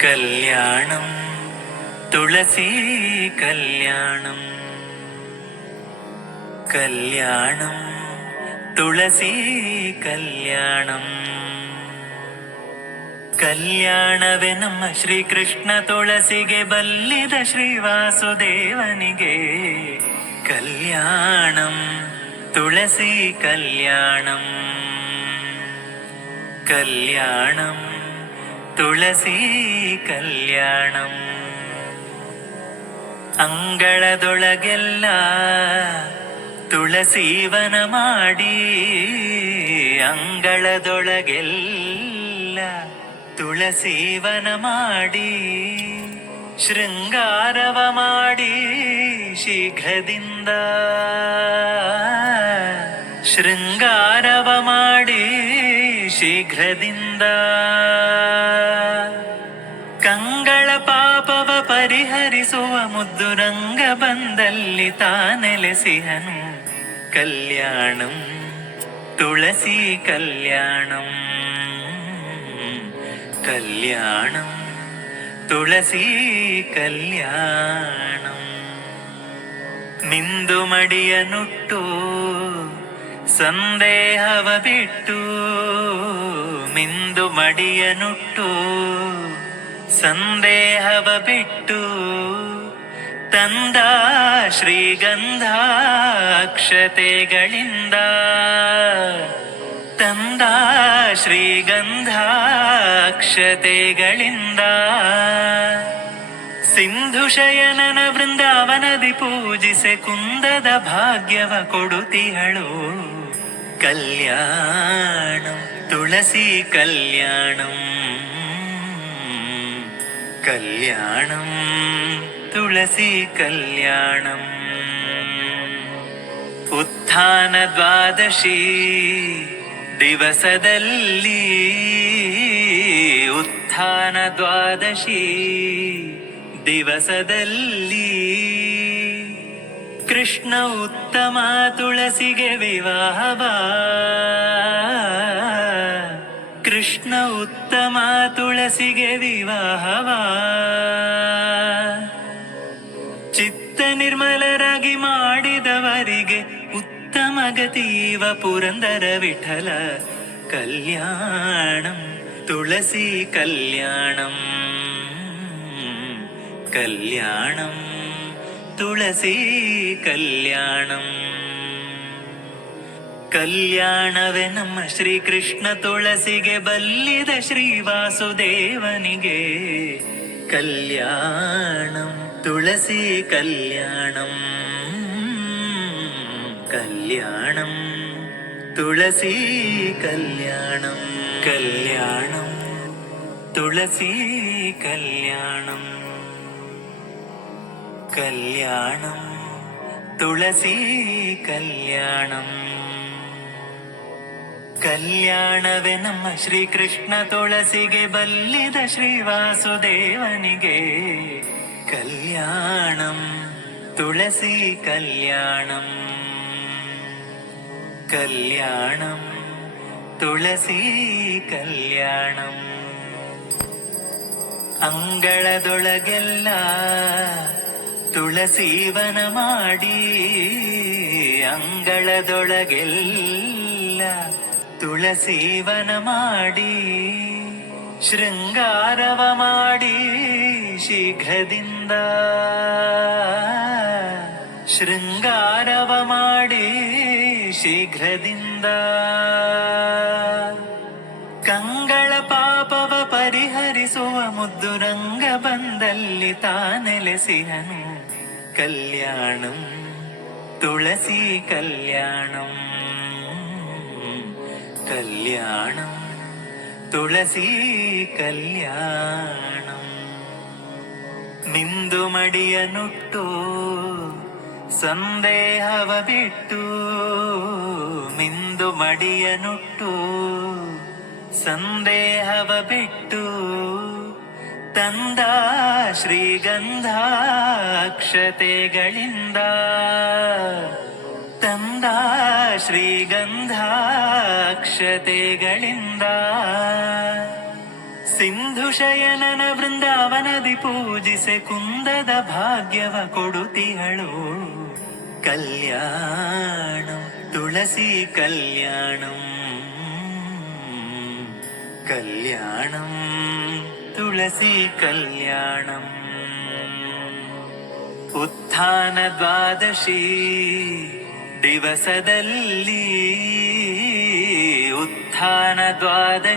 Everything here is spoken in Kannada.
ಕಲ್ಯಾಣಂ ತುಳಸಿ ಕಲ್ಯಾಣಂ ಕಲ್ಯಾಣಂ ತುಳಸಿ ಕಲ್ಯಾಣಂ. ಕಲ್ಯಾಣವೇ ನಮ್ಮ ಶ್ರೀಕೃಷ್ಣ ತುಳಸಿಗೆ ಬಲ್ಲಿದ ಶ್ರೀವಾಸುದೇವನಿಗೆ. ಕಲ್ಯಾಣಂ ತುಳಸಿ ಕಲ್ಯಾಣಂ ಕಲ್ಯಾಣಂ ತುಳಸಿ ಕಲ್ಯಾಣಂ. ಅಂಗಳದೊಳಗೆಲ್ಲ ತುಳಸೀವನ ಮಾಡಿ, ಅಂಗಳದೊಳಗೆಲ್ಲ ತುಳಸೀವನ ಮಾಡಿ, ಶೃಂಗಾರವ ಮಾಡಿ ಶೀಘ್ರದಿಂದ, ಶೃಂಗಾರವ ಮಾಡಿ ಶೀಘ್ರದಿಂದ. ಕಂಗಳ ಪಾಪವ ಪರಿಹರಿಸುವ ಮುದ್ದು ರಂಗ ಬಂದಲ್ಲಿ ತಾನೆಲೆಸಿಹನು. ಕಲ್ಯಾಣಂ ತುಳಸಿ ಕಲ್ಯಾಣಂ ಕಲ್ಯಾಣಂ ತುಳಸಿ ಕಲ್ಯಾಣಂ. ಮಿಂದು ಮಡಿಯ ನುಟ್ಟು ಸಂದೇಹವ ಬಿಟ್ಟು, ಮಿಂದು ಮಡಿಯ ನುಟ್ಟು ಸಂದೇಹವ ಬಿಟ್ಟು, ತಂದ ಶ್ರೀಗಂಧಾಕ್ಷತೆಗಳಿಂದ, ತಂದ ಶ್ರೀಗಂಧಾಕ್ಷತೆಗಳಿಂದ. ಸಿಂಧು ಶಯನನ ವೃಂದಾವನದಿ ಪೂಜಿಸೆ ಕುಂದದ ಭಾಗ್ಯವ ಕೊಡುತ್ತಿಹಳು. ಕಲ್ಯಾಣಂ ತುಳಸಿ ಕಲ್ಯಾಣಂ ಕಲ್ಯಾಣಂ ತುಳಸಿ ಕಲ್ಯಾಣಂ. ಉತ್ಥಾನ ದ್ವಾದಶಿ ದಿವಸದಲ್ಲಿ, ಉತ್ಥಾನ ದ್ವಾದಶಿ ದಿವಸದಲ್ಲಿ, ಕೃಷ್ಣ ಉತ್ತಮ ತುಳಸಿಗೆ ವಿವಾಹವ, ಕೃಷ್ಣ ಉತ್ತಮ ತುಳಸಿಗೆ ವಿವಾಹವ. ಚಿತ್ತ ನಿರ್ಮಲರಾಗಿ ಮಾಡಿದವರಿಗೆ ಉತ್ತಮ ಗತೀವ ಪುರಂದರ ವಿಠಲ. ಕಲ್ಯಾಣಂ ತುಳಸಿ ಕಲ್ಯಾಣಂ ಕಲ್ಯಾಣಂ ತುಳಸಿ ಕಲ್ಯಾಣಂ. ಕಲ್ಯಾಣವೇ ನಮ್ಮ ಶ್ರೀಕೃಷ್ಣ ತುಳಸಿಗೆ ಬಲ್ಲಿದ ಶ್ರೀವಾಸುದೇವನಿಗೆ. ಕಲ್ಯಾಣಂ ತುಳಸಿ ಕಲ್ಯಾಣಂ ಕಲ್ಯಾಣಂ ತುಳಸಿ ಕಲ್ಯಾಣಂ ಕಲ್ಯಾಣಂ ತುಳಸಿ ಕಲ್ಯಾಣಂ ಕಲ್ಯಾಣಂ ತುಳಸಿ ಕಲ್ಯಾಣಂ. ಕಲ್ಯಾಣವೇ ನಮ್ಮ ಶ್ರೀಕೃಷ್ಣ ತುಳಸಿಗೆ ಬಲ್ಲಿದ ಶ್ರೀವಾಸುದೇವನಿಗೆ. ಕಲ್ಯಾಣಂ ತುಳಸಿ ಕಲ್ಯಾಣಂ ಕಲ್ಯಾಣಂ ತುಳಸಿ ಕಲ್ಯಾಣಂ. ಅಂಗಳದೊಳಗೆಲ್ಲ ತುಳಸೀವನ ಮಾಡಿ, ಅಂಗಳದೊಳಗೆಲ್ಲ ತುಳಸೀವನ ಮಾಡಿ, ಶೃಂಗಾರವ ಮಾಡಿ ಶೀಘ್ರದಿಂದ, ಶೃಂಗಾರವ ಮಾಡಿ ಶೀಘ್ರದಿಂದ. ಕಂಗಳ ಪಾಪವ ಪರಿಹರಿಸುವ ಮುದ್ದು ರಂಗ ಬಂದಲ್ಲಿ ತಾನೆಲೆಸಿಹನು. ಕಲ್ಯಾಣಂ ತುಳಸಿ ಕಲ್ಯಾಣಂ ಕಲ್ಯಾಣಂ ತುಳಸಿ ಕಲ್ಯಾಣಂ. ಮಿಂದು ಮಡಿಯ ನುಟ್ಟು ಸಂದೇಹವ ಬಿಟ್ಟು, ಮಿಂದು ಮಡಿಯ ನುಟ್ಟು ಸಂದೇಹವ ಬಿಟ್ಟು, ತಂದ ಶ್ರೀಗಂಧಾಕ್ಷತೆಗಳಿಂದ, ತಂದ ಶ್ರೀಗಂಧಾಕ್ಷತೆಗಳಿಂದ. ಸಿಂಧು ಶಯನನ ವೃಂದಾವನದಿ ಪೂಜಿಸೆ ಕುಂದದ ಭಾಗ್ಯವ ಕೊಡುತಿಹಳು. ಕಲ್ಯಾಣಂ ತುಳಸಿ ಕಲ್ಯಾಣಂ, ಕಲ್ಯಾಣಂ ತುಳಸಿ ಕಲ್ಯಾಣಂ. ಉತ್ಥಾನ ದ್ವಾದಶಿ ದಿವಸದಲ್ಲಿ, ಉತ್ಥಾನ ದ್ವಾದಶಿ